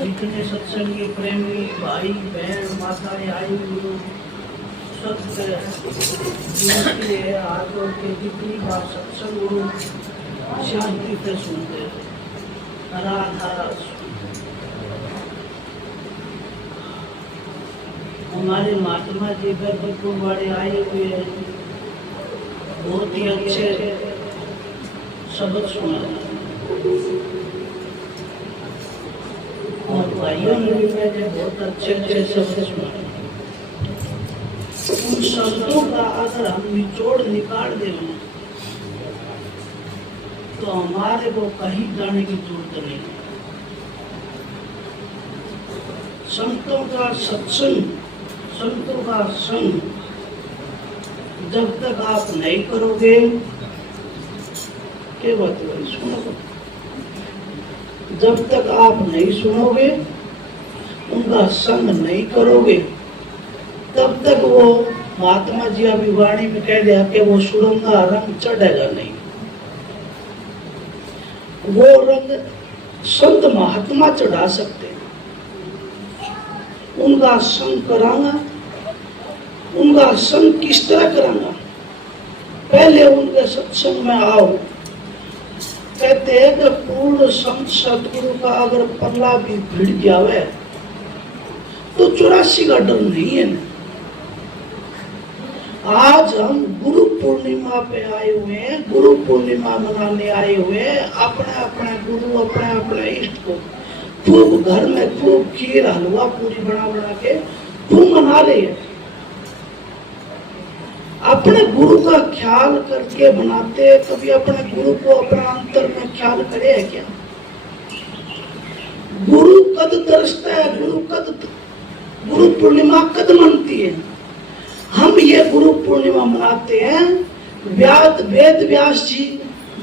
जितने सत्संगी प्रेमी भाई बहन माताएं आई हुई सबके है हाथ जोड़ के जितनी बार सत्संग हो शांति से सुनते राधा हमारे महात्मा जी गर्भपुर वाले आए हुए हैं, बहुत ही अच्छे सबक सुना और भाइयों ने भी मैंने बहुत अच्छे अच्छे सबक सुना। उन शब्दों का अगर हम निचोड़ निकाल दें तो हमारे को कहीं जाने की जरूरत नहीं। संतों का सत्संग, संतों का संग जब तक आप नहीं करोगे क्या बात है, सुनो, जब तक आप नहीं सुनोगे उनका संग नहीं करोगे तब तक वो महात्मा जी अभी वाणी में कह दिया कि वो सुरंगा रंग चढ़ेगा नहीं। वो रंग संत महात्मा चढ़ा सकते हैं, उनका संग करांगा। उनका संग किस तरह करांगा? पहले उनके सत्संग में आओ। कहते हैं कि पूर्ण संत सतगुरु का अगर पल्ला भी भिड़ जावे तो 84 का डर नहीं है ना। आज हम गुरु पूर्णिमा पे आए हुए हैं, गुरु पूर्णिमा मनाने आए हुए हैं। अपने अपने गुरु, अपने अपने इष्ट को खूब घर में खूब खीर हलवा पूरी बना बना के खूब मना रहे हैं। अपने गुरु का ख्याल करके बनाते हैं। कभी अपने गुरु को अपने अंतर में ख्याल करे है क्या? गुरु कद दर्शता है, गुरु पूर्णिमा कद मनती है। हम ये गुरु पूर्णिमा मनाते हैं वेद व्यास जी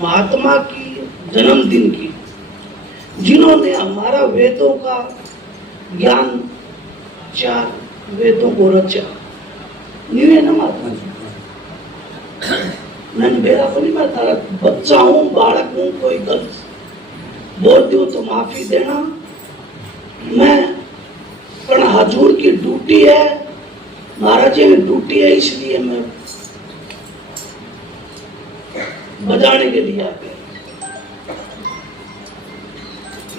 महात्मा की जन्मदिन की, जिन्होंने हमारा वेदों का ज्ञान, 4 वेदों को रचा। नहीं है ना महात्मा जी? मैंने मेरा को नहीं, मैं तारा बच्चा हूँ, बालक हूँ, कोई गलत बोल दूं तो माफी देना। मैं पर हजूर की ड्यूटी है, महाराज जी की ड्यूटी है, इसलिए मैं बजाने के लिए आ गया।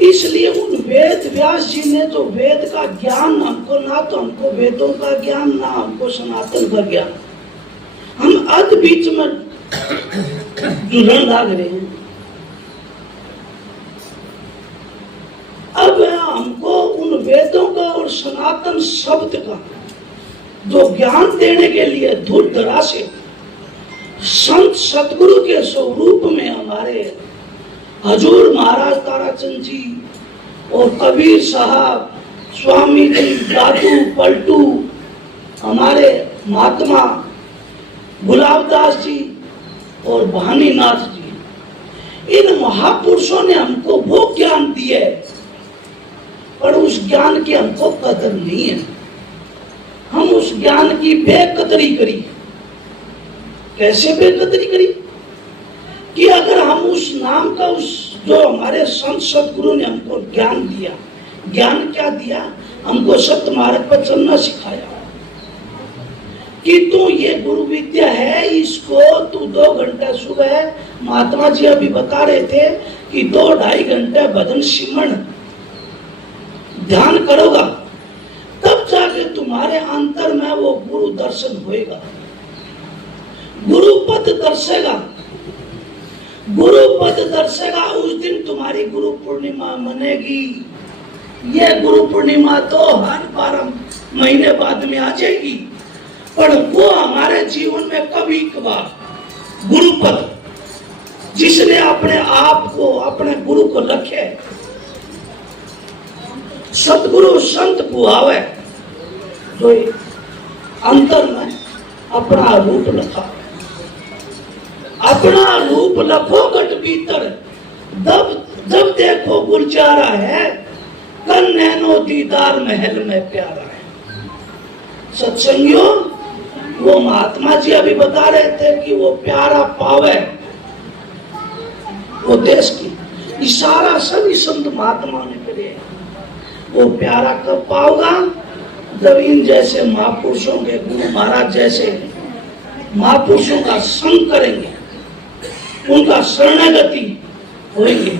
इसलिए उन वेद व्यास जी ने जो वेद का ज्ञान हमको, ना तो हमको वेदों का ज्ञान, ना हमको सनातन का ज्ञान, हम अध बीच में जुड़न लाग रहे हैं। अब हमको उन वेदों का और सनातन शब्द का जो ज्ञान देने के लिए दूर दराज से संत सतगुरु के स्वरूप में हमारे हजूर महाराज ताराचंद जी और कबीर साहब, स्वामी जी, दादू पलटू, हमारे महात्मा गुलाबदास जी और भानीनाथ जी, इन महापुरुषों ने हमको वो ज्ञान दिया है, पर उस ज्ञान की हमको कदर नहीं है। हम उस ज्ञान की बेकदरी करी। कैसे बेकदरी करी? कि अगर हम उस नाम का, उस जो हमारे संत सतगुरु ने हमको ज्ञान दिया, ज्ञान क्या दिया? हमको सत्य मार्ग पर चलना सिखाया कि तू ये गुरु विद्या है, इसको तू 2 घंटा सुबह, महात्मा जी अभी बता रहे थे कि 2-2.5 घंटे भजन सिमरन ध्यान करोगा तब जाके तुम्हारे अंतर में वो गुरु दर्शन होएगा, गुरु पद दर्शेगा, गुरु पद दर्शेगा। उस दिन तुम्हारी गुरु पूर्णिमा मनेगी। ये गुरु पूर्णिमा तो हर 12 महीने बाद में आ जाएगी, पर वो हमारे जीवन में कभी कभार गुरु पद, जिसने अपने आप को, अपने गुरु को रखे, सतगुरु संत कुआवे, जो अंतर में अपना रूप लखा, अपना रूप लखो घट भीतर, जब देखो गुलजारा है, कन नैनो दीदार महल में प्यारा है। सत्संगियों, वो महात्मा जी अभी बता रहे थे कि वो प्यारा पावे वो देश की, इशारा सभी संत महात्मा ने करे। वो प्यारा कब पाओगा जब इन जैसे महापुरुषों के, गुरु महाराज जैसे महापुरुषों का संग करेंगे, उनका शरणागति होंगे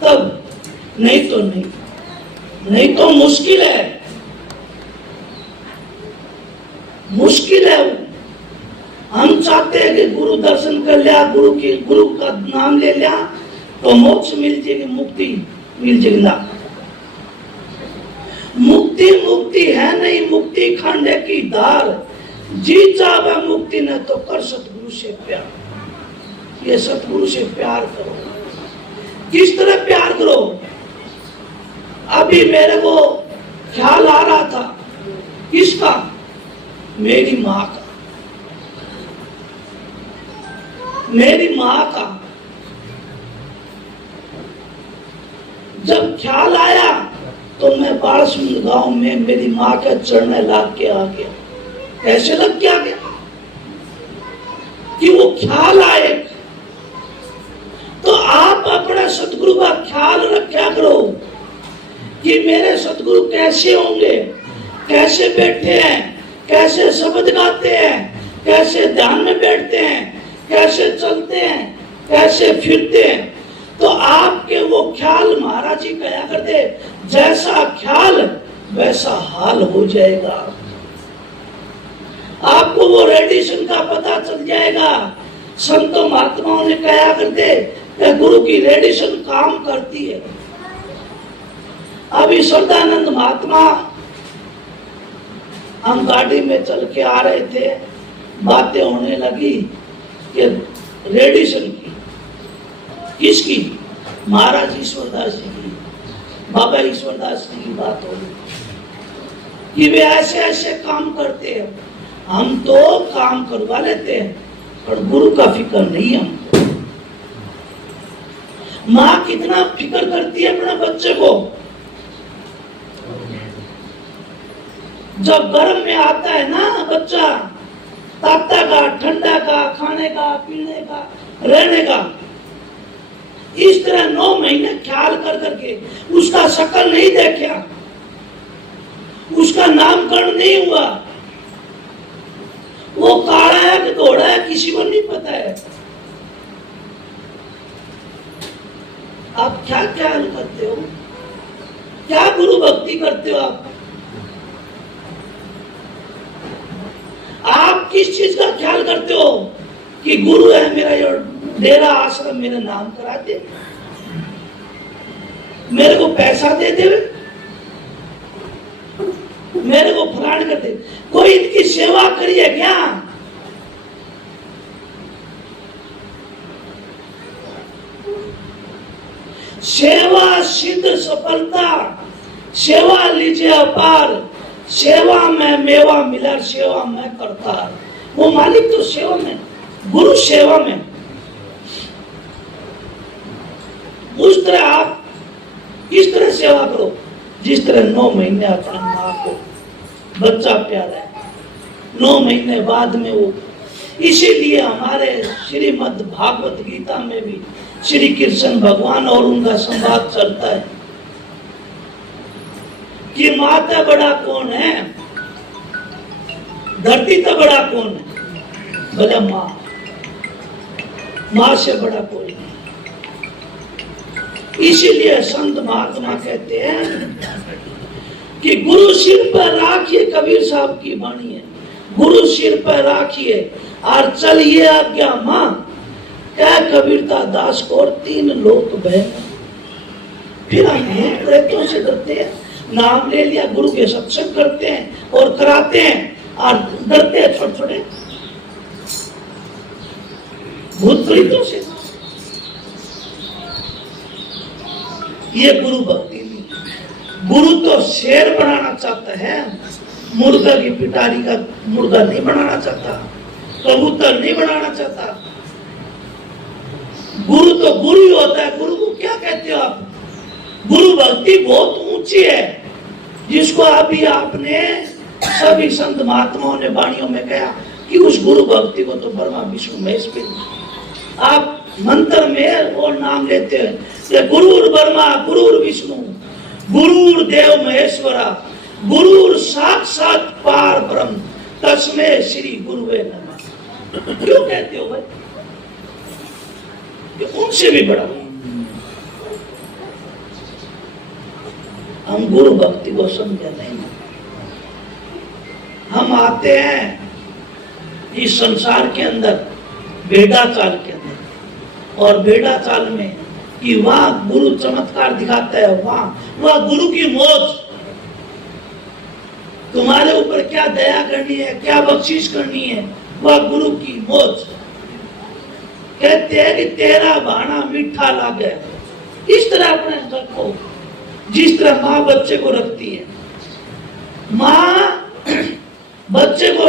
तब। नहीं तो नहीं, नहीं तो मुश्किल है, मुश्किल है। हम चाहते हैं कि गुरु दर्शन कर लिया, गुरु का नाम ले लिया तो मोक्ष मिल जाएगी, मुक्ति मिल जाएगी। ना, मुक्ति मुक्ति है नहीं, मुक्ति खांडे की धार। जी चाहे मुक्ति न तो कर सतगुरु से प्यार। ये सतगुरु से प्यार करो। किस तरह प्यार करो? अभी मेरे को ख्याल आ रहा था, किसका? मेरी माँ का, मेरी माँ का। जब ख्याल आया तो मैं बालसुंद गांव में मेरी माँ के चरण लाग के आ गया। कैसे लग के आ गया? कि वो ख्याल आए। तो आप अपने सतगुरु का ख्याल रखा करो कि मेरे सतगुरु कैसे होंगे, कैसे बैठे हैं, कैसे शब्द गाते हैं, कैसे ध्यान में बैठते हैं, कैसे चलते हैं, कैसे फिरते हैं। तो आपके वो ख्याल, महाराज जी कहा करते, जैसा ख्याल वैसा हाल हो जाएगा। आपको वो रेडिएशन का पता चल जाएगा। संतों महात्माओं ने कहा करते कि गुरु की रेडिएशन काम करती है। अभी श्रद्धानंद महात्मा, हम गाड़ी में चल के आ रहे थे, बातें होने लगी कि रेडिएशन की। किसकी? महाराज ईश्वरदास जी की, बाबा ईश्वरदास जी की बात हो रही कि वे ऐसे ऐसे काम करते हैं। हम तो काम करवा लेते हैं पर गुरु का फिक्र नहीं हमको। माँ कितना फिक्र करती है अपने बच्चे को। जब गर्म में आता है ना बच्चा, ताता का, ठंडा का, खाने का, पीने का, रहने का, इस तरह 9 महीने ख्याल कर करके उसका शक्ल नहीं देखा, उसका नामकरण नहीं हुआ, वो काला है कि घोड़ा है किसी को नहीं पता है। आप क्या ख्याल करते हो? क्या गुरु भक्ति करते हो आप? आप किस चीज का ख्याल करते हो कि गुरु है मेरा, ये डेरा आश्रम मेरा नाम करा दे, मेरे को पैसा दे दे, मेरे को फलान कर दे। कोई इनकी सेवा करिए क्या? सेवा सिद्ध सफलता, सेवा लीजिए अपार, सेवा में मेवा मिला, सेवा में करता। वो मालिक तो सेवा में, गुरु सेवा में। उस तरह आप इस तरह सेवा करो जिस तरह 9 महीने अपनी माँ को बच्चा प्यारा है, 9 महीने बाद में वो। इसीलिए हमारे श्रीमद् भागवत गीता में भी श्री कृष्ण भगवान और उनका संवाद चलता है कि माता बड़ा कौन है, धरती तो बड़ा कौन है? बोले माँ, माँ से बड़ा कोई नहीं। इसीलिए संत महात्मा कहते हैं कि गुरु सिर पर राखिए, कबीर साहब की वाणी है, गुरु सिर पर राखिए और चलिए आज्ञा मां, क्या कबीरता दास को और 3 लोक बहन। फिर हम भूत प्रेतों से डरते हैं, नाम ले लिया, गुरु के सत्संग करते हैं और कराते हैं और डरते हैं छोटे छोटे भूत प्रेतों से। ये गुरु भक्ति नहीं। गुरु तो शेर बनाना चाहता है, मुर्गा की पिटारी का मुर्गा नहीं बनाना चाहता, कबूतर नहीं बनाना चाहता। गुरु तो गुरु ही होता है। गुरु को क्या कहते हो आप? गुरु भक्ति बहुत ऊंची है, जिसको अभी आपने सभी संत महात्माओं ने वाणियों में कहा कि उस गुरु भक्ति को तो ब्रह्मा विष्णु महेश भी। आप मंत्र में और नाम लेते हैं ये गुरुर ब्रह्मा गुरुर विष्णु गुरुर देव महेश्वरा गुरुर साक्षात पार ब्रह्म तस्मै श्री गुरुवे नमः। क्यों कहते हो भाई? ये उनसे भी बड़ा। हम गुरु भक्ति को समझे नहीं। हम आते हैं इस संसार के अंदर बेड़ा चाल के अंदर, और बेड़ा चाल में कि वहां गुरु चमत्कार दिखाता है, वहां गुरु की मौज, तुम्हारे ऊपर क्या दया करनी है, क्या बख्शीश करनी है, वह गुरु की मौज। कहते हैं कि तेरा भाना मीठा लागे। इस तरह अपने रखो जिस तरह माँ बच्चे को रखती है। माँ बच्चे को,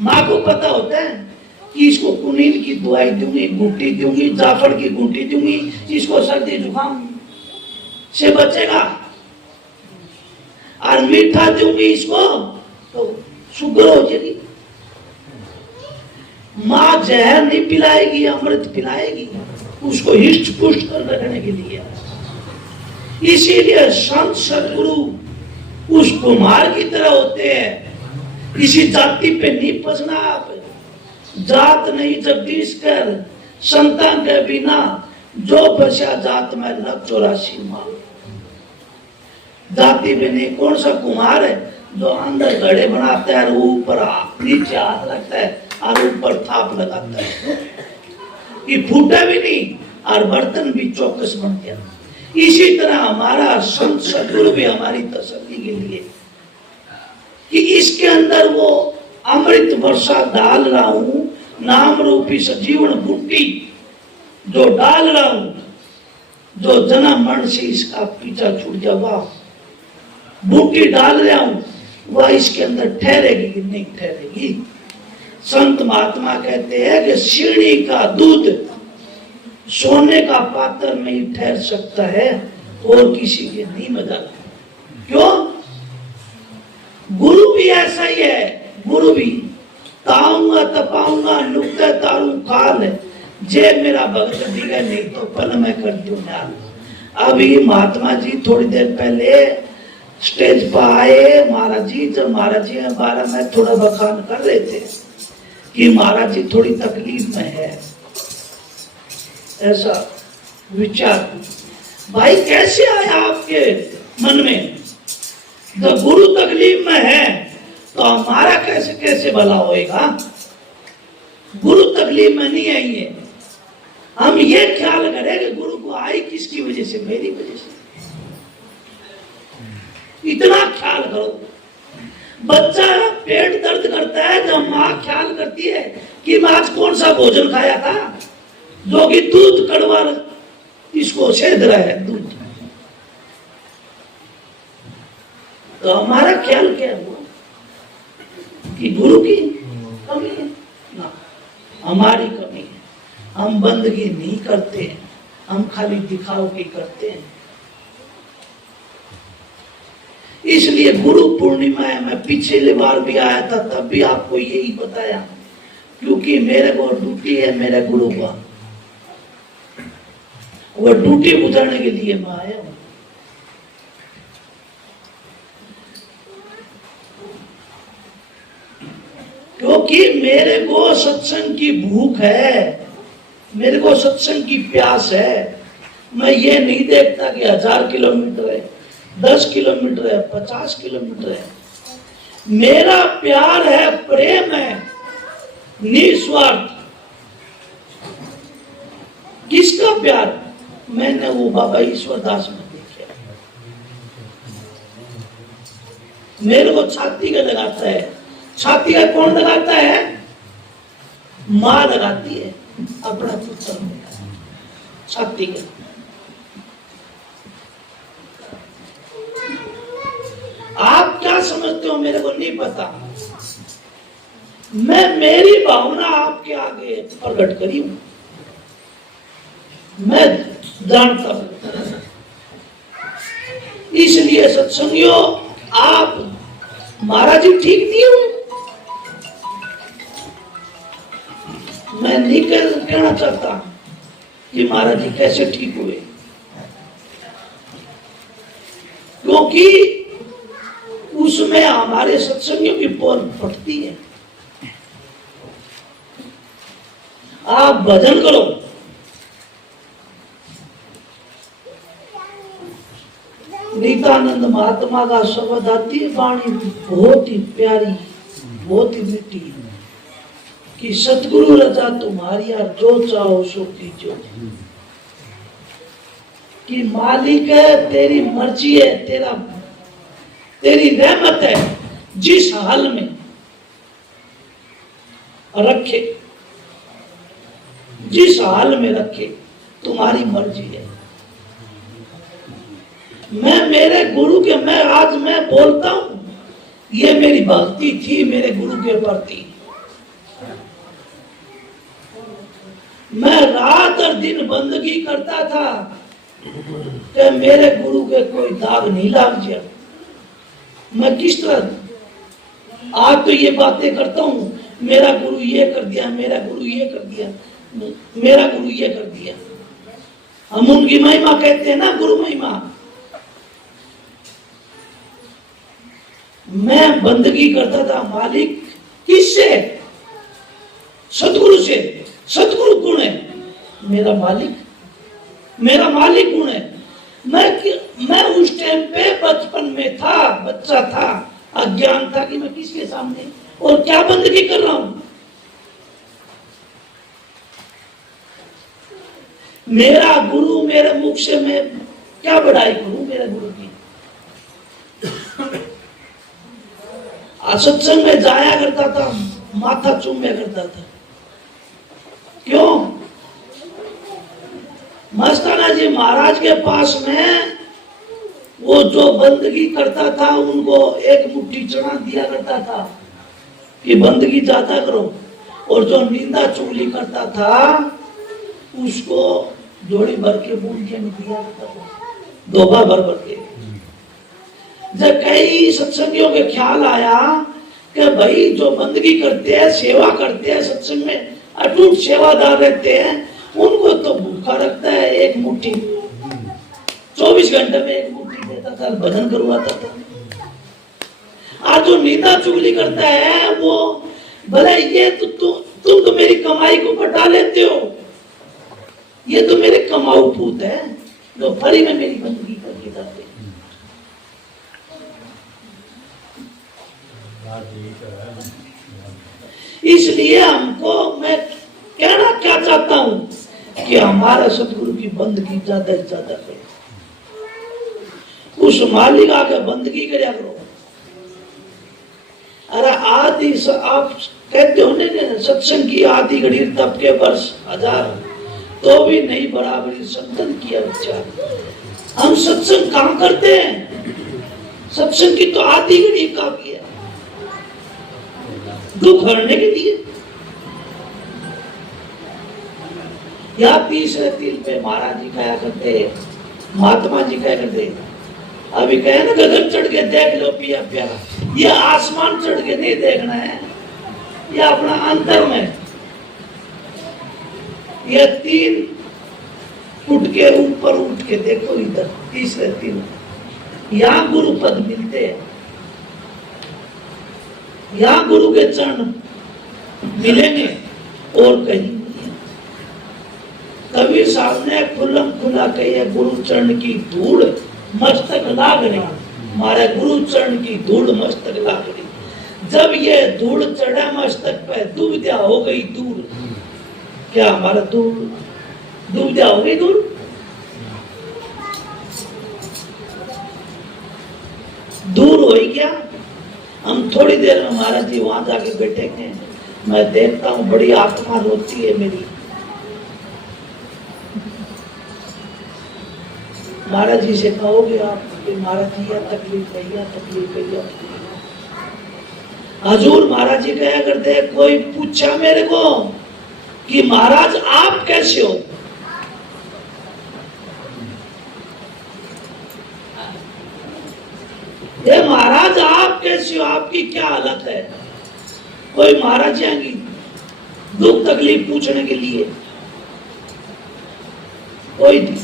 माँ को पता होता है कि इसको कुनील की दवाई दूंगी, घुट्टी दूंगी, जाफर की घुट्टी दूंगी, इसको सर्दी जुकाम से बचेगा, और मीठा दूंगी इसको तो शुगर हो जाएगी। माँ जहर नहीं पिलाएगी, अमृत पिलाएगी उसको हिष्ट पुष्ट कर रखने के लिए। इसीलिए संत सदगुरु उस कुम्हार की तरह होते हैं। किसी जाति पे नहीं पसना आप, जात नहीं जगदीश कर संतान के बिना जो बचा जात में लग 84 माल। जाति पे नहीं। कौन सा कुम्हार है जो अंदर घड़े बनाता है, ऊपर नीचे हाथ रखता है और ऊपर थाप लगाता है, ये फूटा भी नहीं और बर्तन भी चौकस बन गया। इसी तरह हमारा संत सदगुरु भी हमारी तसल्ली के लिए कि इसके अंदर वो अमृत वर्षा डाल रहा हूं, नाम रूपी सजीवन बूटी जो डाल रहा हूं, जो जन्म मरण से इसका पीछा छूट जाए, वह बूटी डाल रहा हूं, वह इसके अंदर ठहरेगी कि नहीं ठहरेगी। संत महात्मा कहते हैं कि सीढ़ी का दूध सोने का पात्र में ही ठहर सकता है और किसी के नहीं मजा। क्यों? गुरु भी ऐसा ही है। गुरु भी ताऊंगा तपाऊंगा नुकते तारू काल, जे मेरा भगत दिखे नहीं तो पल मैं कर दूं नाल। अभी महात्मा जी थोड़ी देर पहले स्टेज पर आए। महाराज जी, जब महाराज जी के बारे में थोड़ा बखान कर रहे थे कि महाराज जी थोड़ी तकलीफ में है, ऐसा विचार। भाई कैसे आया आपके मन में? जब गुरु तकलीफ में है तो हमारा कैसे कैसे भला होएगा? गुरु तकलीफ में नहीं आई है। हम ये ख्याल करें कि गुरु को आई किसकी वजह से? मेरी वजह से। इतना ख्याल करो। बच्चा पेट दर्द करता है जब माँ ख्याल करती है कि मैं आज कौन सा भोजन खाया था, जो कि दूध कड़वा इसको सेध रहा है दूध, तो हमारा ख्याल क्या हुआ कि गुरु की कमी है? ना, हमारी कमी है। हम बंदगी नहीं करते हैं, हम खाली दिखाव की करते हैं। इसलिए गुरु पूर्णिमा है। मैं पिछले बार भी आया था, तब भी आपको यही बताया, क्योंकि मेरे को ड्यूटी है मेरे गुरु का, वो ड्यूटी गुजारने के लिए मैं आया हूं। क्योंकि मेरे को सत्संग की भूख है, मेरे को सत्संग की प्यास है। मैं ये नहीं देखता कि 1000 किलोमीटर है, 10 किलोमीटर है, 50 किलोमीटर है। मेरा प्यार है, प्रेम है, निस्वार्थ। किसका प्यार? मैंने वो बाबा ईश्वरदास में देखा। मेरे को छाती का लगाता है। छाती का कौन लगाता है? माँ लगाती है अपना पुत्र छाती का। आप क्या समझते हो मेरे को नहीं पता। मैं मेरी भावना आपके आगे प्रकट करी हूं, मैं जानता हूं। इसलिए सत्संगियों, आप महाराज जी ठीक नहीं हुए। मैं नहीं कहना चाहता कि महाराज जी कैसे ठीक हुए। क्योंकि उसमें हमारे सत्संगियों की पोल फटती है। आप भजन करो, नित्यानंद महात्मा का शब्द आती है, वाणी बहुत ही प्यारी, बहुत ही मीठी, कि सतगुरु रजा तुम्हारी यार, जो चाहो सो कीजो। कि मालिक है, तेरी मर्जी है, तेरी रहमत है, जिस हाल में रखे, जिस हाल में रखे, तुम्हारी मर्जी है। मैं मेरे गुरु के, मैं बोलता हूं, ये मेरी भक्ति थी मेरे गुरु के प्रति। मैं रात और दिन बंदगी करता था कि मेरे गुरु के कोई दाग नहीं लग जाए। मैं किस तरह आज तो ये बातें करता हूं, मेरा गुरु ये कर दिया, मेरा गुरु ये कर दिया, मेरा गुरु ये कर दिया। हम उनकी महिमा कहते हैं ना, गुरु महिमा। मैं बंदगी करता था मालिक, किससे? सतगुरु से। सतगुरु कौन है? मेरा मालिक, मेरा मालिक कौन है? मैं उस टाइम पे बचपन में था, बच्चा था, अज्ञान था कि मैं किसके सामने और क्या बंदगी कर रहा हूं। मेरा गुरु मेरे मुख से मैं क्या बड़ाई करूं मेरे गुरु की। सत्संग में जाया करता था, माथा चूमया करता था। क्यों? मस्ताना जी महाराज के पास में वो जो बंदगी करता था, उनको एक मुट्ठी चना दिया करता था कि बंदगी ज्यादा करो, और जो निंदा चुगली करता था उसको जोड़ी भर के बूंदियां दिया करता था, दोबा भर भर के। जब कई सत्संगियों के ख्याल आया कि भाई जो बंदगी करते हैं, सेवा करते हैं, सत्संग में अटूट सेवादार रहते हैं, उनको तो भूखा रखता है, एक मुट्ठी 24 घंटे में एक मुट्ठी देता था, भजन करवाता था। आज जो निंदा चुगली करता है वो भले, ये तो तुम तो मेरी कमाई को बटा लेते हो, ये तो मेरे कमाऊ पूत है जो फरी में मेरी बंदगी करके जाते। इसलिए हमको, मैं कहना क्या चाहता हूं कि हमारा सतगुरु की बंदगी ज्यादा से ज्यादा करो, उस मालिक आके बंदगी करया करो। अरे आदि आप कहते हो ना, सत्संग की आदि घड़ी तब के वर्ष 1000, तो भी नहीं बराबरी संतन किया विचार। हम सत्संग कहां करते हैं? सत्संग की तो आदि घड़ी काफी है दुख हरने के लिए। या तीसरे तिल पे महाराज जी कहा करते, महात्मा जी कहा करते, अभी कहे ना गगन चढ़ के देख लो पिया प्यारा, ये आसमान चढ़ के नहीं देखना है, ये अपना अंतर में, ये 3 फुट के ऊपर उठ के देखो इधर तीसरे तिल, यहाँ गुरु पद मिलते हैं, यहाँ गुरु के चरण मिलेंगे और कहीं नहीं। कबीर साहब ने खुल्लम खुला कही, गुरु चरण की धूड़ मस्तक लाग रही, हमारे गुरु चरण की धूड़ मस्तक लाग रही। जब ये धूड़ चढ़ा मस्तक पे, दुविधा हो गई दूर। क्या हमारा दुविधा हो गई दूर? दूर हो ही क्या? हम थोड़ी देर में महाराज जी वहां जाके बैठेंगे, मैं देखता हूँ बड़ी आत्मा रोती है मेरी। महाराज जी से कहोगे आप कि महाराज जी यह तकलीफ है, यह तकलीफ है, यह हजूर महाराज जी कहा करते, कोई पूछा मेरे को कि महाराज आप कैसे हो? ये महाराज आप कैसे हो, आपकी क्या हालत है? कोई महाराज जाएंगी दुख तकलीफ पूछने के लिए, कोई नहीं।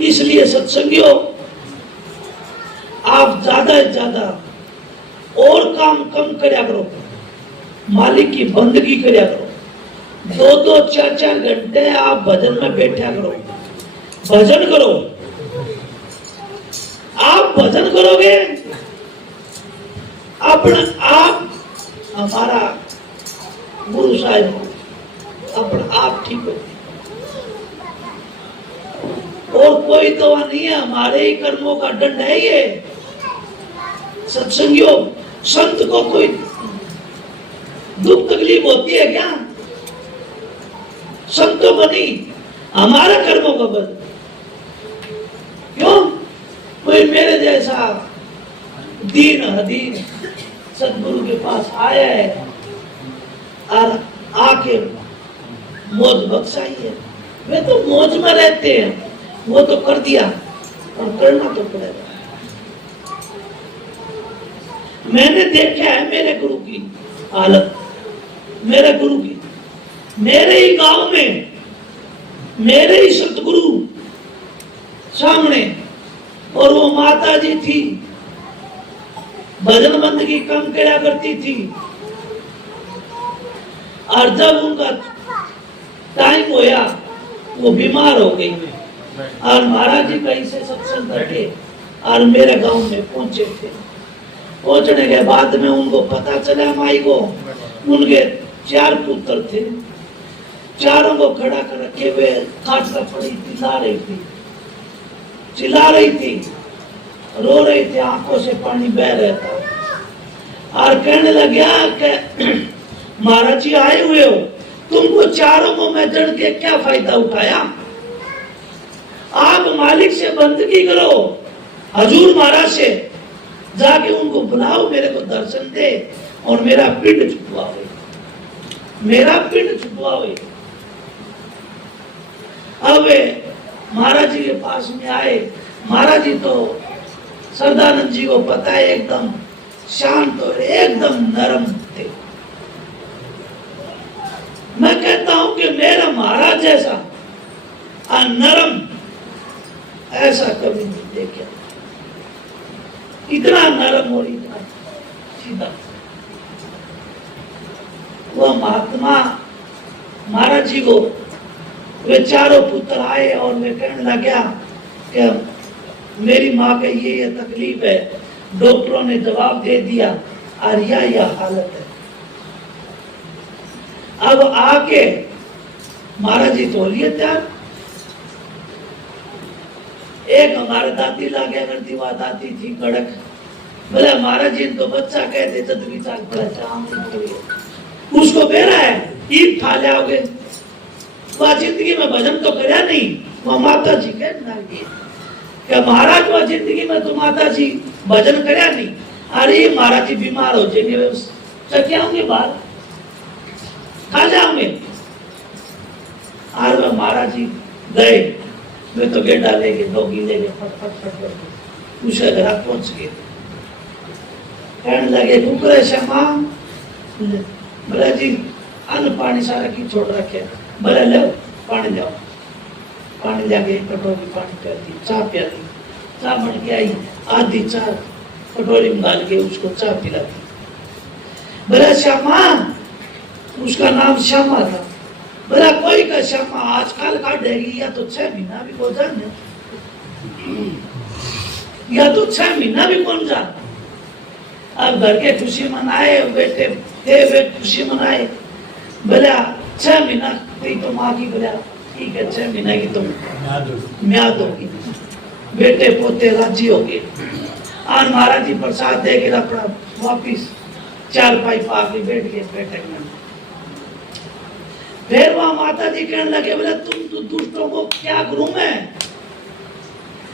इसलिए सत्संगियों, आप ज्यादा से ज्यादा और काम कम करया करो, मालिक की बंदगी करया करो। 2-2 4-4 घंटे आप भजन में बैठा करो, भजन करो। आप भजन करोगे अपने आप, हमारा गुरु साहिब अपने आप ठीक हो। और कोई तो नहीं है, हमारे ही कर्मों का दंड है ये। सत्संगियों, संत को कोई दुख तकलीफ होती है क्या? संतों को नहीं, हमारा कर्मों का बल। क्यों? कोई मेरे जैसा दीन हदीन सदगुरु के पास आया है और आके मौज बख्शाई है। वे तो मौज में रहते हैं, वो तो कर दिया और करना तो पड़ेगा। मैंने देखा है मेरे गुरु की हालत, मेरे गुरु की, मेरे ही गांव में, मेरे ही सतगुरु सामने, और वो माता जी थी, भजन बंदगी कम करा करती थी। और जब उनका टाइम होया वो बीमार हो गई और महाराज जी कहीं से सत्संग करके और मेरे गांव में पहुंचे थे। पहुंचने के बाद में उनको पता चला, माई को उनके 4 पुत्र थे, चारों को खड़ा कर रखे हुए खाट पर पड़ी चिल्ला रही थी, रो रही थी, आंखों से पानी बह रहा था। और कहने लगा कि महाराज जी आए हुए हो, तुमको चारों को मैं जड़ के क्या फायदा उठाया? आप मालिक से बंदगी करो, हजूर महाराज से जाके उनको बुलाओ, मेरे को दर्शन दे और मेरा पिंड छुपवाओ, मेरा पिंड छुपवाओ। अब महाराज जी के पास में आए। महाराज जी तो सरदानंद जी को पता है एकदम शांत और एकदम नरम थे। मैं कहता हूं कि मेरा महाराज जैसा नरम ऐसा कभी नहीं देखा, इतना नरम और इतना सीधा। वह महात्मा महाराज जी को वे चारों पुत्र आए और वे कहने लगा कि मेरी माँ के ये तकलीफ है, डॉक्टरों ने जवाब दे दिया और यह हालत है। अब आके महाराज जी तो लिए त्यार। एक हमारे दादी ला गया करती, वह दादी थी कड़क, बोले महाराज जी तो बच्चा कहते चतुरी चाल पड़ा, उसको बेरा है ईद खा लियाओगे। वह जिंदगी में भजन तो करया नहीं, वह माता जी कहना कि महाराज वह जिंदगी में तो माता जी भजन करया नहीं, अरे महाराज जी बीमार हो जाएंगे, चके आऊंगे बाहर खा जाओगे। और वह महाराज जी गए, वे तो गेडा ले गए, डोगी ले गए, फट उसे घर पहुंच गए। कहने लगे कुकरे श्यामा, बोला जी अन्न पानी सारा की छोड़ रखे, बोले लो पानी लाओ। पानी लाके कटोरी पानी पिया दी, चाय पिया दी, चाय बन के आई, आधी चाय कटोरी में डाल के उसको चाय पिला दी। बोला श्यामा, उसका नाम श्यामा था, बोला कोई का श्यामा आजकल काटेगी या तो 6 महीना भी हो जाने, या तो 6 महीना भी कौन जाने। अब घर के खुशी मनाए, बेटे थे वे खुशी मनाए। बोला 6 महीना तो माँ की, बोला ठीक है 6 महीना की तुम म्याद होगी। बेटे पोते राजी हो गए और महाराज जी प्रसाद दे के अपना वापिस 4 पाई पाके बैठ गए बैठक में। फिर वहां माता जी कहने लगे, बोले तुम तो दुष्टों को क्या करूं मैं,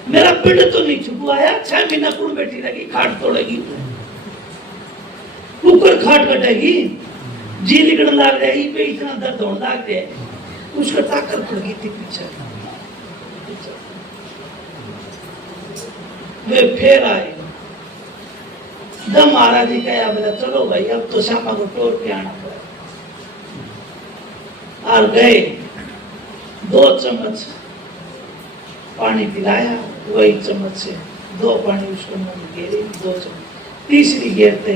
मेरा पिंड तो नहीं छुपवाया, 6 महीना कौन बैठी रहेगी, खाट तोड़ेगी, कुकर खाट कटेगी, जी निकलने लग रही पे इतना दर्द होने लग गया, उसका ताकत पड़ गई थी पीछे। वे फिर आए, जब महाराज जी कहा बोला चलो भाई अब तो श्यामा को तोड़ के आना पड़ा। और गए, 2 चम्मच पानी पिलाया, वही चम्मच से 2 पानी उसको मुंह में गेरी, 2 चम्मच, तीसरी गेरते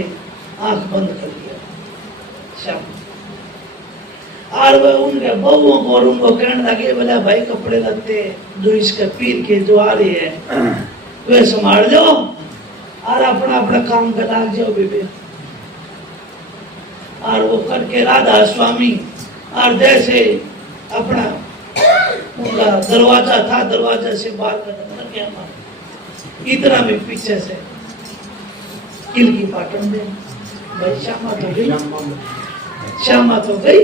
आंख बंद कर लिया। शाम और वह उनके बहुओं को और उनको कहने लगे, बोला भाई कपड़े लगते जो इसके पीर के जो आ रही है वे संभाल लो और अपना अपना काम कर लाग जाओ बेबे। और वो करके राधा स्वामी और जैसे अपना उनका दरवाजा था, दरवाजा से बाहर का नंबर गया, इतना भी पीछे से किल की पाटन दे भाई श्यामा तो गई, श्यामा तो गई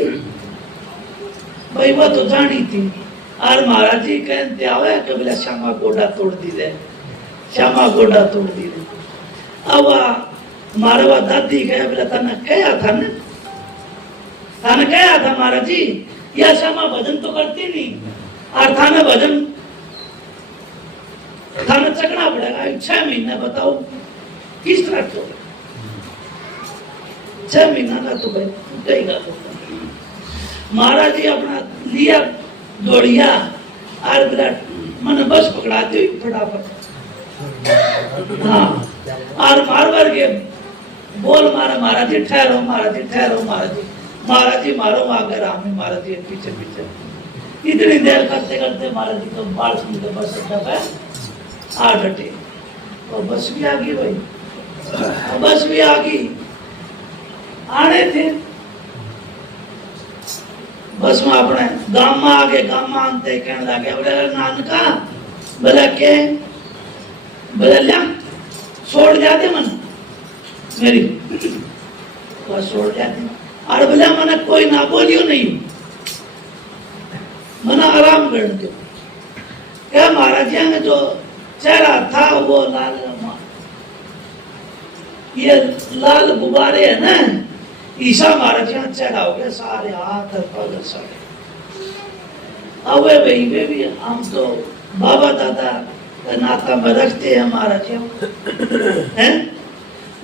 भाई, वो तो जानी थी। और महाराज जी कहते आवे कि बोला श्यामा गोडा तोड़ दी दे, श्यामा गोडा तोड़ दी दे। अब मारवा दादी कहे बोला तने कहा था ना, थाने कहा था महाराज जी यह श्यामा भजन तो करती नहीं और थाने भजन थाने चकना पड़ेगा 6 महीने, बताओ किस तरह तो 6 महीना का तो भाई कहेगा तो। महाराज जी अपना लिया दौड़िया और विराट मन बस पकड़ा दी फटाफट। हाँ और मारवर के बोल मारा, महाराज जी ठहरो, महाराज जी ठहरो, महाराज जी, महाराज जी मारो आगे राम ही, महाराज जी पीछे पीछे। इतनी देर करते करते महाराज जी को बाल सुन के बस अड्डा पे आ डटे। तो बस भी आ गई भाई, बस भी आ गई, आने थे बस में अपने गांव में आ गए। गांव में आते कहने लगे बोले नानका बोला के बोला लिया छोड़ जाते मन मेरी बस छोड़ जाते और बोला मना कोई ना बोलियो नहीं, मना आराम कर दो। क्या महाराज जी ने जो चेहरा था वो लाल, ये लाल गुब्बारे है ना, ईसा महाराज यहाँ चेहरा हो गया, सारे हाथ और पग सारे। अब भाई वे भी हम तो बाबा दादा का नाता में रखते हैं महाराज जी हैं,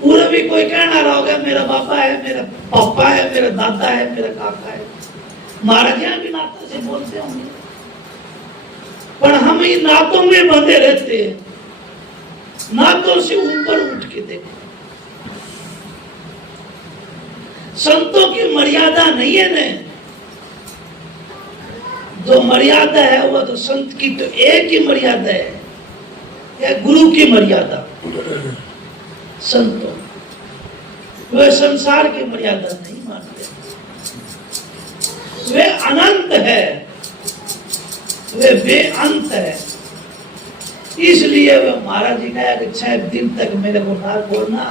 पूरा भी कोई कहना रहा होगा मेरा बाबा है, मेरा पापा है, मेरा दादा है, मेरा काका है, महाराज यहाँ भी नाता से बोलते होंगे। पर हम इन नातों में बंधे रहते हैं, नातों से ऊपर उठ के देखो। संतों की मर्यादा नहीं है ना, जो मर्यादा है वो तो संत की तो एक ही मर्यादा है, या गुरु की मर्यादा। संतों वे संसार की मर्यादा नहीं मानते, वे अनंत है, वे बेअंत है। इसलिए वे महाराज जी ने 6 दिन तक मेरे को ना बोलना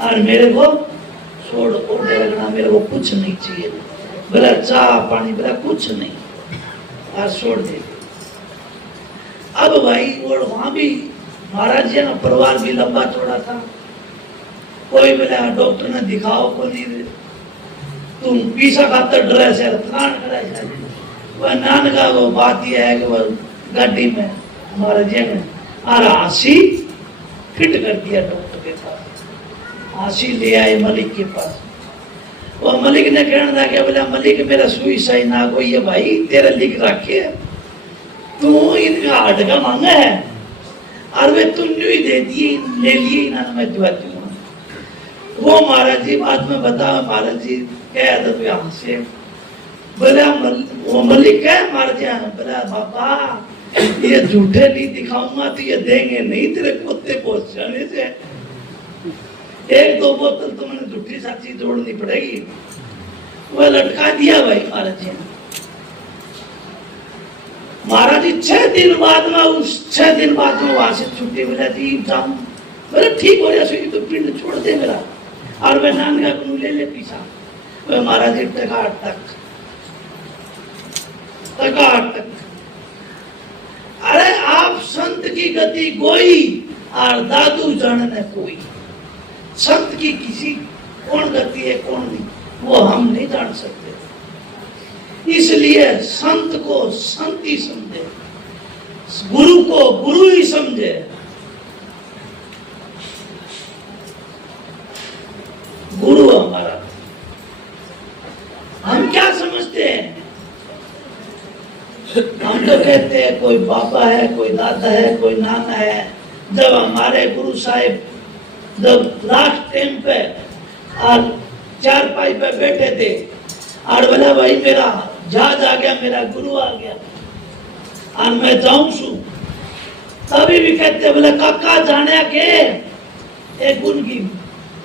और मेरे को छोड़ ओढ़े रखना, मेरे को कुछ नहीं चाहिए, बोला चाह पानी बोला कुछ नहीं, और छोड़ दे। अब भाई और वहां भी महाराज जी ना परिवार भी लंबा चौड़ा था, कोई बोला डॉक्टर ने दिखाओ को नहीं, तुम पीसा खातर डरे से वह नान का वो बात यह है कि वह गाड़ी में महाराज जी ने आसी फिट कर दिया डॉक्टर के पास, आसी ले आए मलिक के पास। वो मलिक ने कहने लगा बोला मलिक मेरा सुई सही ना को ये भाई तेरा लिख रखे तू इनका हार्ट का मांगा है और वे तुम ही दे दिए ले लिए ना मैं दुआ दूंगा। वो महाराज जी बाद में बताओ महाराज जी कह दो यहाँ से बोला वो मलिक है महाराज जी बोला बाबा ये झूठे नहीं दिखाऊंगा तो ये देंगे नहीं तेरे पोते पहुंचाने से, 1-2 बोतल तो मैंने झूठी साची जोड़नी पड़ेगी। वह लटका दिया भाई महाराज जी ने। महाराज जी 6 दिन बाद में वहां से छुट्टी मिला थी, जाऊं बोले ठीक हो जाए तो पिंड छोड़ दे मेरा, और मैं नानका को ले ले पीछा। वह महाराज जी टकाट तक अरे आप संत की गति गोई और दादू जानने कोई, संत की किसी कौन गति है कौन नहीं वो हम नहीं जान सकते। इसलिए संत को संत ही समझे, गुरु को गुरु ही समझे। गुरु हमारा, हम क्या समझते हैं? हम तो कहते हैं कोई बाबा है, कोई दादा है, कोई नाना है, जब हमारे गुरु साहिब जब लास्ट टाइम पे और चारपाई पे बैठे थे और बोला भाई मेरा जहाज आ गया, मेरा गुरु आ गया और मैं जाऊं सू, तभी भी कहते बोले काका जाने के एक उनकी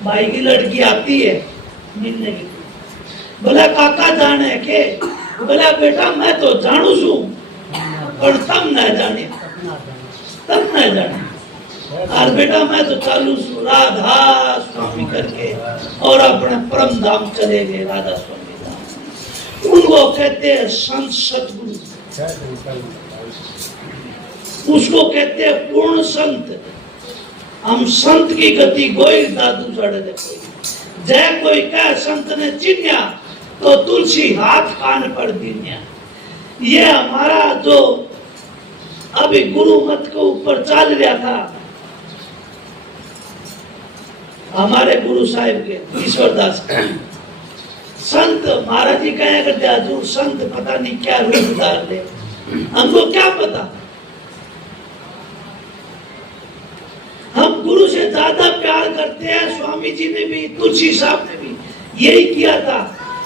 भाई की लड़की आती है मिलने की, बोला काका जाने के, बोला बेटा मैं तो जानू छू पर तब न जाने, तब न जाने और बेटा मैं तो चालू छू राधा स्वामी करके और अपने परम धाम चले गए राधा स्वामी धाम। उनको कहते हैं संत सतगुरु, उसको कहते हैं पूर्ण संत। हम संत की गति गोई दादू चढ़े देखो, जय कोई कह संत ने चिन्या तो तुलसी हाथ कान पर दीन्या। ये हमारा जो अभी गुरु मत के ऊपर चल रहा था, हमारे गुरु साहिब के ईश्वरदास संत महाराज जी कहे करते हजूर संत पता नहीं क्या रूप धार ले, हमको क्या पता। हम गुरु से ज्यादा प्यार करते हैं। स्वामी जी ने भी, तुलसी साहब ने भी यही किया था,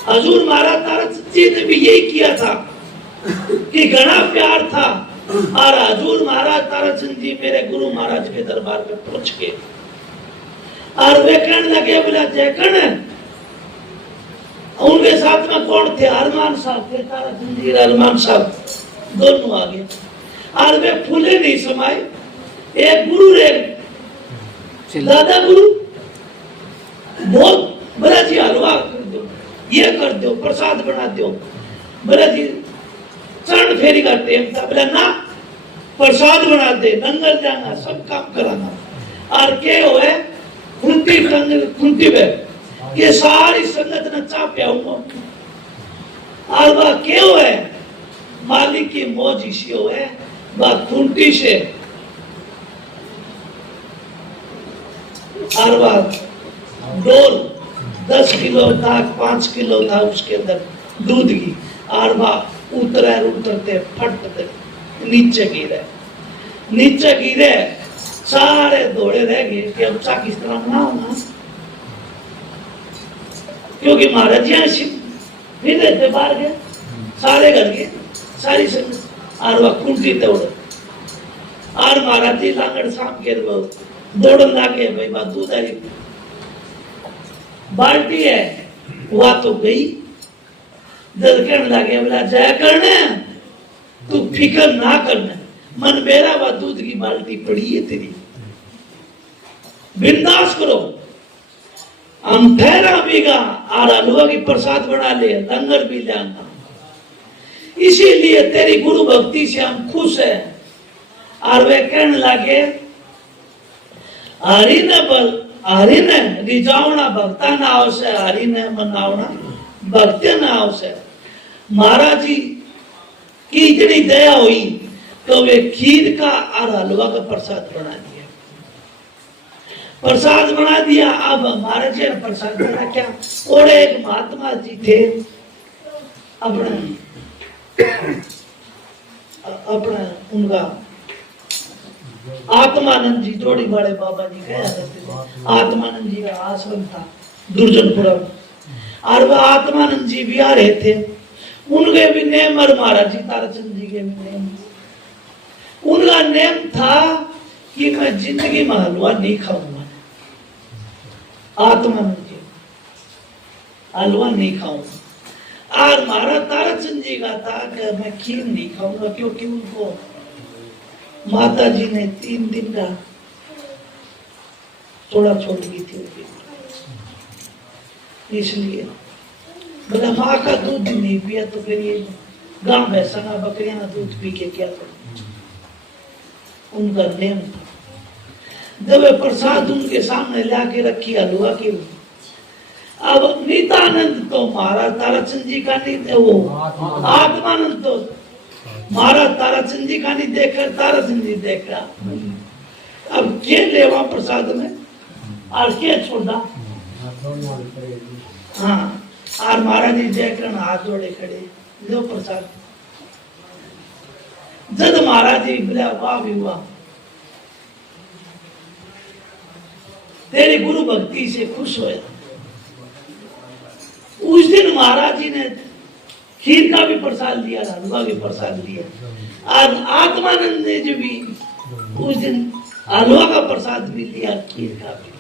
हजूर महाराज ताराचंद जी ने भी यही किया था कि घना प्यार था। और हजूर महाराज ताराचंद जी मेरे गुरु महाराज के दरबार में पहुंच के और वे कहने लगे बोला जयकण, उनके साथ में कौन थे? अरमान साहब थे, ताराचंद जी अरमान साहब दोनों आ गए और वे फूले नहीं समाये। एक गुरु रे दादा गुरु बहुत बड़ा जी हलवा कर दो, ये कर दो, प्रसाद बना दो, बड़ा जी चरण फेरी का टाइम था, बोला ना प्रसाद बना दे, लंगर जाना, सब काम कराना। और के हुए खुंटी में ये सारी संगत ने चा पियाऊंगा और वह के हुए मालिक की मौज इसी हुए वह खुंटी से और वह डोल 10 किलो था, 5 किलो था उसके अंदर दूध की, और वह उतरते फटते नीचे गिरे सारे दौड़े रह गए कि अब चा किस तरह बनाऊंगा, क्योंकि महाराज जी फिर रहते बाहर गए, सारे घर के सारी संगत और वह कुंटी तोड़ और महाराज जी लांगड़ सांप के दौड़न लागे, भाई बात दूध आई बाल्टी है वह तो गई। जब कहने लगे बोला जय करने तू फिक्र ना करना, मन मेरा वह दूध की बाल्टी पड़ी है तेरी, बिंदास करो। हम ठहरा बीगा और हलवा की प्रसाद बना ले, लंगर भी लेंगा, इसीलिए तेरी गुरु भक्ति से हम खुश हैं। और वे कहने लगे हरि ने रिजावना भक्ता ना आवश्य, हरि ने मनावना भक्ति ना आवश्य। महाराज जी की इतनी दया हुई तो वे खीर का और हलवा का प्रसाद बना दिया, प्रसाद बना दिया। अब महाराज जी ने प्रसाद बना क्या, और एक महात्मा जी थे अपना उनका आत्मानंद जी जोड़ी वाले बाबा जी कहा करते थे, आत्मानंद जी का आश्रम था दुर्जनपुरा में, और वह आत्मानंद जी भी आ रहे थे, उनके भी नेम और महाराज जी ताराचंद जी के भी नेम। उनका नेम था कि मैं जिंदगी में हलवा नहीं खाऊंगा, आत्मानंद जी हलवा नहीं खाऊंगा। और महाराज ताराचंद जी का था कि मैं खीर नहीं खाऊंगा, क्योंकि उनको माता जी ने 3 दिन का थोड़ा छोड़ दी थी, इसलिए बोला माँ का दूध नहीं पिया तो फिर ये गांव भैंसा ना बकरियां ना दूध पी के क्या करें, उनका नेम था। जब प्रसाद उनके सामने लाके रखी हलवा की, अब नित्यानंद तो महाराज ताराचंद जी का नहीं, वो आत्मानंद तो महाराज ताराचंद जी का नहीं देखकर ताराचंद जी देख रहा। अब के लेवा प्रसाद में और के छोड़ा, हाँ, और महाराज जी जयकरण हाथ जोड़े खड़े, लो प्रसाद। जब महाराज जी बोला वाह भी वाह, तेरी गुरु भक्ति से खुश होया। उस दिन महाराज जी ने खीर का भी प्रसाद दिया, हलवा भी प्रसाद दिया, और आत्मानंद ने जो भी उस दिन हलवा का प्रसाद भी लिया, खीर का भी।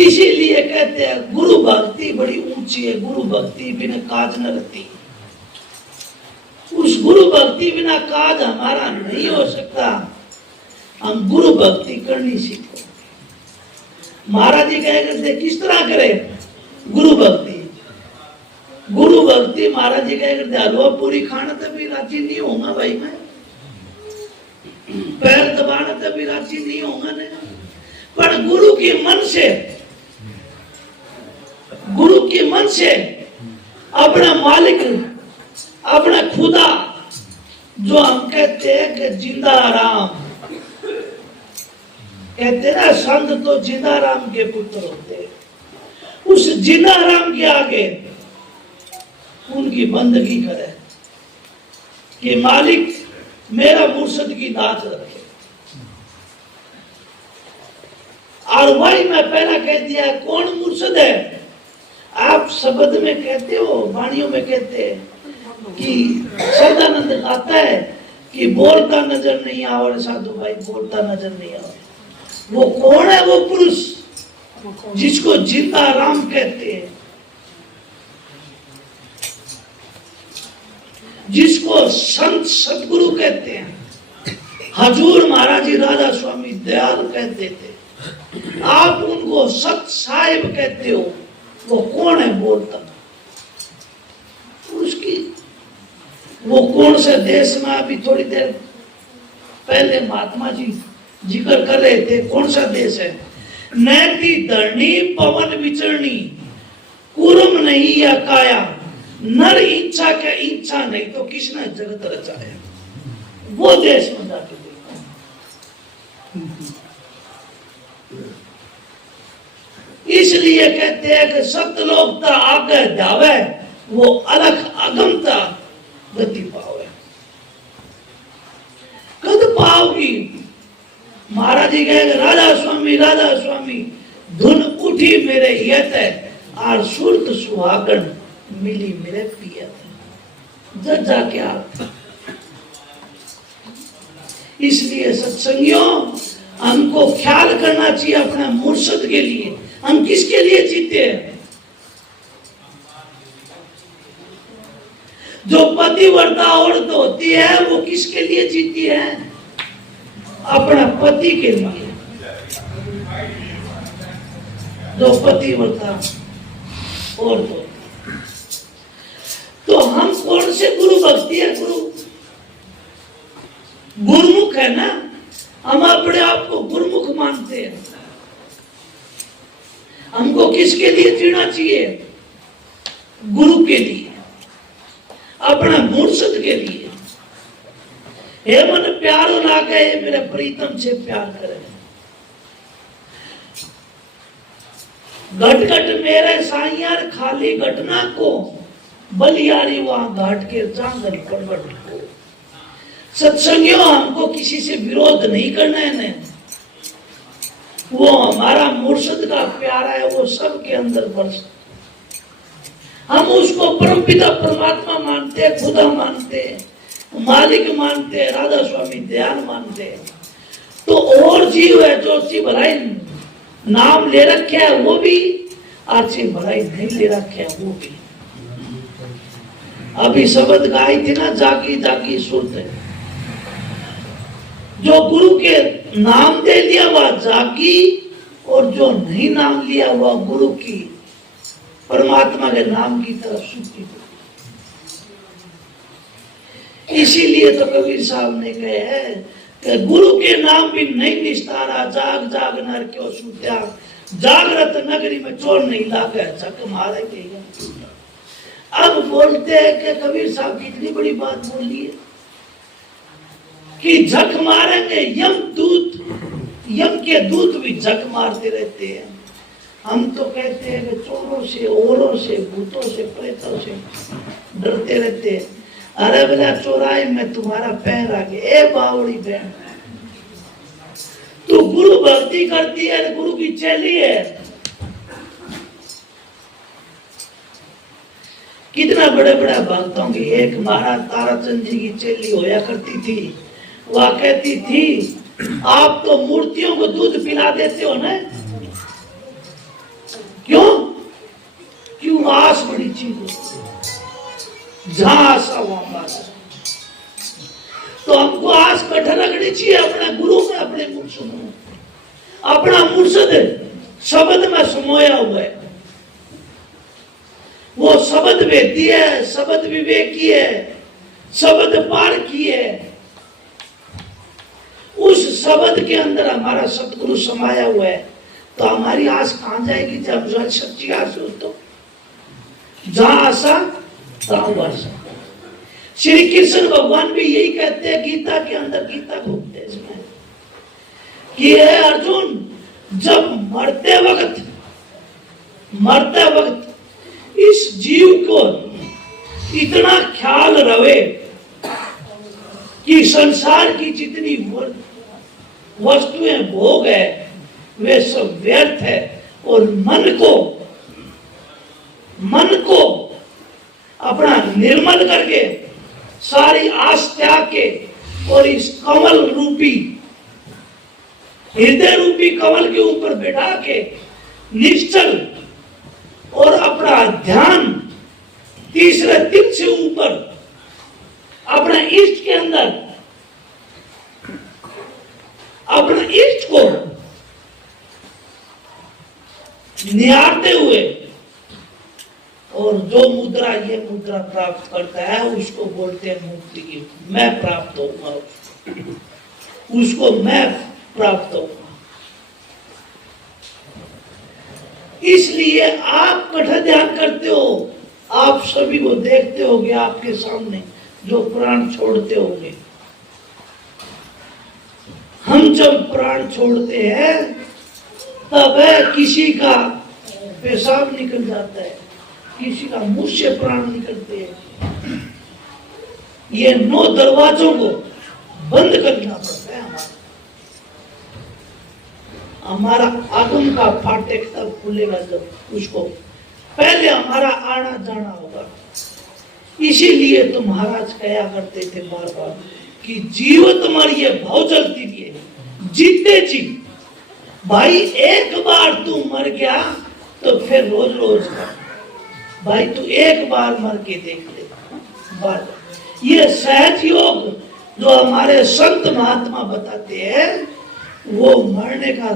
इसीलिए कहते हैं गुरु भक्ति बड़ी ऊंची है, गुरु भक्ति बिना काज न रहती। उस गुरु भक्ति बिना काज हमारा नहीं हो सकता। हम गुरु भक्ति करनी सीखो। महाराज जी कह करते किस तरह करे गुरु भक्ति? गुरु भक्ति महाराज जी कह करते हलवा पूरी खाना तभी राजी नहीं होगा भाई, मैं पैर दबाना तभी राजी नहीं होगा ने। पर गुरु के मन से अपना मालिक, अपना खुदा, जो हम कहते हैं कि जिंदा राम, कहते ना संत तो जिंदा राम के पुत्र होते हैं, उस जिंदा राम के आगे उनकी बंदगी करे कि मालिक मेरा मुर्शद की दात रखे। और वही मैं पहला कह दिया, कौन मुर्शद है? आप शब्द में कहते हो, वाणियों में कहते हैं कि सदानंद गाता है कि बोलता नजर नहीं आवे साधु भाई, बोलता नजर नहीं आवे। वो कौन है? वो पुरुष जिसको जिंदा राम कहते हैं, जिसको संत सतगुरु कहते हैं। हजूर महाराज जी राजा स्वामी दयाल कहते थे, आप उनको सत साहिब कहते हो। वो कौन है बोलता? उसकी वो कौन से देश में, अभी थोड़ी देर पहले महात्मा जी जिक्र कर रहे थे, कौन सा देश है? नैति धरणी पवन विचरणी, कुरम नहीं या काया, नर इच्छा के इच्छा नहीं तो किसने जगत रचाया। वो देश में जाके देखो। इसलिए कहते हैं कि सतलोकता आगे जावे, वो अलग अगमता गति पावे। कद पाओगी? महाराज जी कहे राजा स्वामी धुन उठी मेरे हियत और सुरत सुहागन मिली मेरे पियत। जब जाके आप, इसलिए सत्संगियों हमको ख्याल करना चाहिए अपने मुर्शद के लिए। हम किसके लिए जीते हैं? जो पतिव्रता औरत होती है वो किसके लिए जीती है? अपना पति के लिए। जो पतिव्रता औरत होती, तो हम कौन से गुरु भक्ति है? गुरुमुख है ना, हम अपने आप को गुरुमुख मानते हैं। हमको किसके लिए जीना चाहिए? गुरु के लिए, अपना मुर्शद के लिए। हे मन प्यारो लागे मेरे प्रीतम से प्यार करे, घट घट मेरे साइयार खाली घटना को, बलियारी वहां घाट के जांगल परवट को। सत्संगियों हमको किसी से विरोध नहीं करना है ना, वो हमारा मुर्शद का प्यारा है, वो सबके अंदर बरस। हम उसको परमपिता परमात्मा मानते हैं, खुदा मानते हैं, मालिक मानते हैं, राधा स्वामी दयाल मानते हैं। तो और जीव है जो अच्छी भलाई नाम ले रखे है वो भी, अच्छी भलाई नहीं ले रखे है वो भी। अभी शब्द गाई थी ना, जागी जागी सुरत है। जो गुरु के नाम दे लिया वह जागी, और जो नहीं नाम लिया वह गुरु की परमात्मा के नाम की तरफ सुखी। इसीलिए तो कबीर साहब ने कहे है कि गुरु के नाम भी नहीं निस्तारा, जाग जाग नर क्यों सूत्या, जागृत नगरी में चोर नहीं लागे झक मारेंगे। अब बोलते हैं कि कबीर साहब की इतनी बड़ी बात बोली है कि झक मारेंगे। यम के दूत भी झक मारते रहते हैं। हम तो कहते हैं कि चोरों से, औरों से, भूतों से, प्रेतों से डरते रहते हैं। अरे बेटा चौराहे में तुम्हारा पैर आ गया, ए बावड़ी बहन, तो गुरु भक्ति करती है, गुरु की चेली है। कितना बड़े बड़े भक्तों की, एक महाराज ताराचंद जी की चेली होया करती थी। वह कहती थी, आप तो मूर्तियों को दूध पिला देते हो ना, क्यों? क्यों? आस बड़ी चीज होती, जहां आशा वहां बात। तो हमको आस बैठा रखनी चाहिए अपने गुरु में, अपने मुर्शिद में। अपना मुर्शिद शब्द में समोया हुआ है। वो शब्द वेदी है, शब्द विवेकी है, शब्द पार की है। उस शब्द के अंदर हमारा सतगुरु समाया हुआ है। तो हमारी आस कहां जाएगी जब जो सच्ची आस हो? तो जहां आशा तहां वर्षा। श्री कृष्ण भगवान भी यही कहते हैं गीता के अंदर, गीता को उपदेश में, कि है अर्जुन, जब मरते वक्त इस जीव को इतना ख्याल रहे कि संसार की जितनी वस्तुएं भोग है वे सब व्यर्थ है, और मन को अपना निर्मल करके सारी आस त्याग के और इस कमल रूपी, हृदय रूपी कमल के ऊपर बैठा के निश्चल और अपना ध्यान तीसरे तिल से ऊपर अपना इष्ट के अंदर, अपना इष्ट को निहारते हुए, और जो मुद्रा ये मुद्रा प्राप्त करता है उसको बोलते हैं मुक्ति की। मैं प्राप्त होऊंगा, उसको मैं प्राप्त होऊंगा। इसलिए आप कठोर ध्यान करते हो, आप सभी को देखते होगे आपके सामने जो प्राण छोड़ते होंगे। हम जब प्राण छोड़ते हैं तब किसी का पेशाब निकल जाता है, किसी का मुंह से प्राण निकलते हैं। ये 9 दरवाजों को बंद करना पड़ता है। हमारा आगम का फाटक तब खुलेगा जब उसको पहले हमारा आना जाना होगा। इसीलिए तो महाराज कहा करते थे बार बार कि जीवत मरिए भाव चलती है, जीते जी। भाई एक बार तू मर गया तो फिर रोज रोज का, भाई तू एक बार मर के देख ले। बार ये सहज योग जो हमारे संत महात्मा बताते हैं, वो मरने का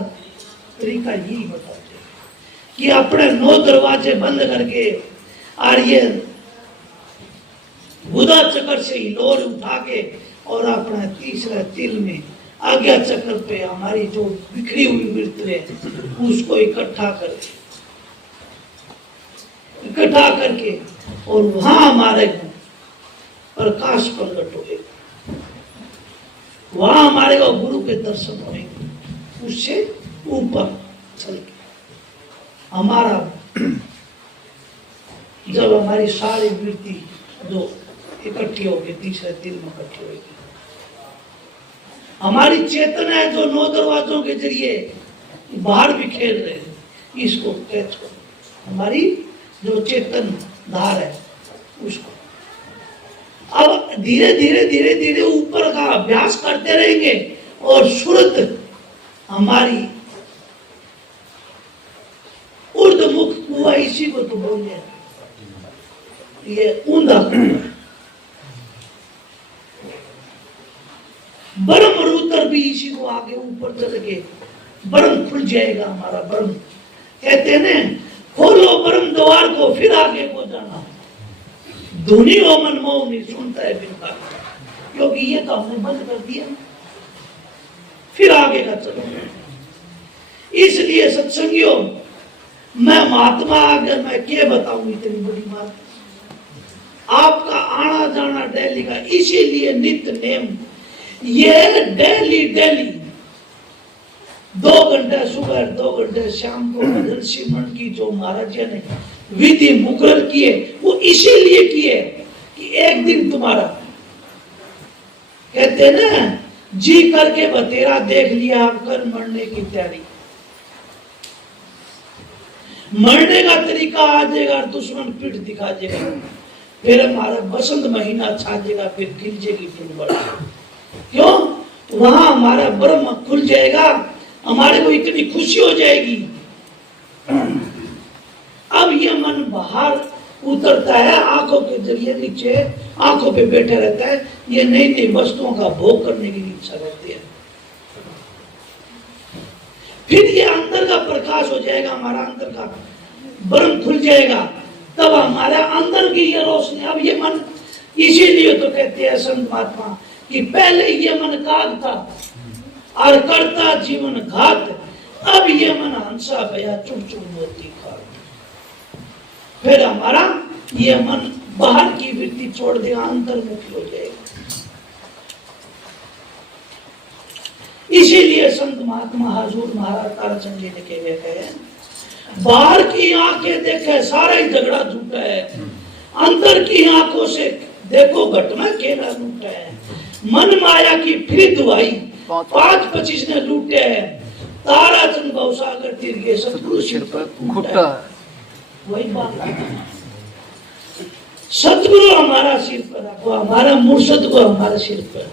तरीका यही बताते हैं कि अपने 9 दरवाजे बंद करके और ये बुधा चक्र से हिलोर उठा के और अपना तीसरा तिल में आज्ञा चक्र पे हमारी जो बिखरी हुई वृत्ति है उसको इकट्ठा करके और वहां हमारे प्रकाश प्रकट होगा, वहां हमारे को गुरु के दर्शन होंगे। उससे ऊपर चल के हमारा जब हमारी सारी वृत्ति जो इकट्ठी होगी तीसरे दिल में इकट्ठी होगी, हमारी चेतना है जो 9 दरवाजों के जरिए बाहर बिखेर रहे हैं, इसको कैच करो। हमारी जो चेतन धार है उसको अब धीरे धीरे धीरे धीरे ऊपर का अभ्यास करते रहेंगे और सुरत हमारी ऊर्ध्वमुख हुआ, इसी को तो बोलते हैं ये ऊंधा ब्रह्म उत्तर भी इसी को आगे ऊपर चल के ब्रह्म खुल जाएगा। हमारा ब्रह्म कहते हैं ना, खोलो ब्रह्म द्वार को फिर आगे को जाना, धुनी हो मन मोह नहीं सुनता है बिन का, क्योंकि ये तो हमने बंद कर दिया, फिर आगे का चलो। इसलिए सत्संगियों, मैं महात्मा आगे मैं क्या बताऊं इतनी बड़ी बात। आपका आना जाना डेली का, इसीलिए नित्य नेम ये डेली 2 घंटे सुबह 2 घंटे शाम को भजन सिमरन की जो महाराज जी ने विधि मुकर्रर किए, वो इसीलिए किए कि एक दिन तुम्हारा कहते हैं ना जी करके बतेरा देख लिया, अब कर मरने की तैयारी। मरने का तरीका आ जाएगा, दुश्मन पीठ दिखा देगा, फिर हमारा बसंत महीना छा जाएगा, फिर खिलजेगी फिर बड़ा। क्यों? वहां हमारा ब्रह्म खुल जाएगा, हमारे को इतनी खुशी हो जाएगी। अब ये मन बाहर उतरता है, आंखों के जरिए नीचे आंखों पे बैठे रहता है, ये नई नई वस्तुओं का भोग करने की इच्छा रहती है। फिर ये अंदर का प्रकाश हो जाएगा, हमारा अंदर का ब्रह्म खुल जाएगा, तब हमारा अंदर की ये रोशनी। अब ये मन, इसीलिए तो कहते हैं संत महात्मा कि पहले ये मन काग था और करता जीवन घात, अब ये मन हंसा भया चुप चुप मोती खात। फिर हमारा ये मन बाहर की वृत्ति छोड़ देगा, अंतर्मुखी हो जाएगा। इसीलिए संत महात्मा हजूर महाराज ताराचंद जी ने कहे, बाहर की आंखें देखे सारा ही झगड़ा झूठा है, अंदर की आंखों से देखो घटना केला लूटा है। मन माया की फिर दुआई 5-25 ने लूटे है, ताराचंद भवसागर तीर गए सतगुरु सिर पर घुटा। वही बात है, सतगुरु हमारा सिर पर रखो, हमारा मुर्शद को हमारे सिर पर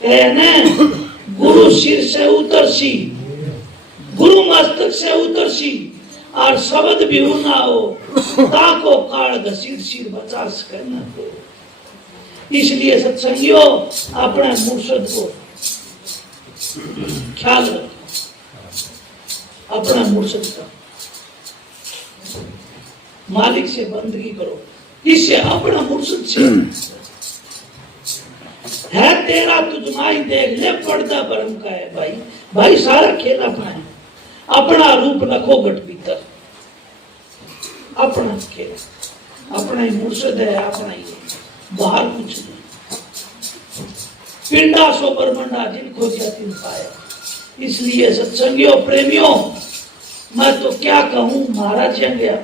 कहने, गुरु सिर से उतरसी, गुरु मस्तक से उतरसी, और शब्द भी ना हो ताको काल घसीट सिर बचा करना को। इसलिए सत्संगियों अपने मुर्शद को ख्याल रखो, अपना मुर्शद का मालिक से बंदगी करो, इससे अपना मुर्शद से है तेरा तुझमाई देख ले, पर्दा भरम का है भाई। भाई सारा खेल अपना है, अपना रूप रखो घट भीतर, अपना खेल, अपना ही मुर्शद है, अपना ही बाहर कुछ नहीं। पिंडा सो बरमंडा जिन खोजा तिन पाया। इसलिए सत्संगियों प्रेमियों, मैं तो क्या कहूं, महाराज गया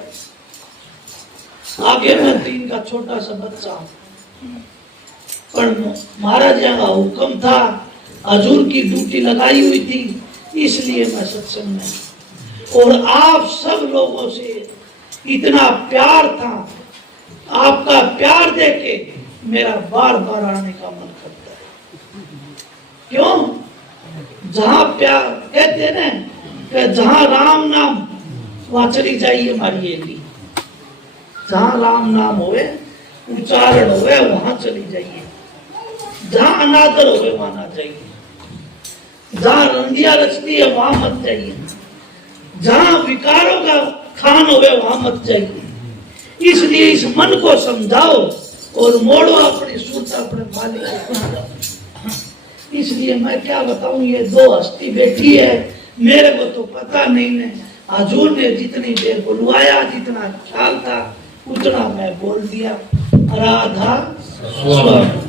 आगे, मैं तो इनका छोटा सा बच्चा हूं, पर महाराज का हुक्म था, हजूर की ड्यूटी लगाई हुई थी, इसलिए मैं सत्संग में। और आप सब लोगों से इतना प्यार था, आपका प्यार देके मेरा बार बार आने का मन करता है। क्यों? जहां प्यार कहते हैं ना कि जहां राम नाम वहां चली जाइए हमारी एली, जहां राम नाम होवे, उच्चारण होवे, वहां चली जाइए। जहां अनादर होवे वहां ना जाइए, जहां रंदिया रचती है वहां मत जाइए, जहां विकारों का खान होवे वहां मत जाइए। इसलिए इस मन को समझाओ और मोड़ो अपनी सूरत अपने मालिक को। इसलिए मैं क्या बताऊं, ये दो हस्ती बैठी है, मेरे को तो पता नहीं है, हजूर ने जितनी देर बुलवाया, जितना ख्याल था उतना मैं बोल दिया। राधा स्वामी।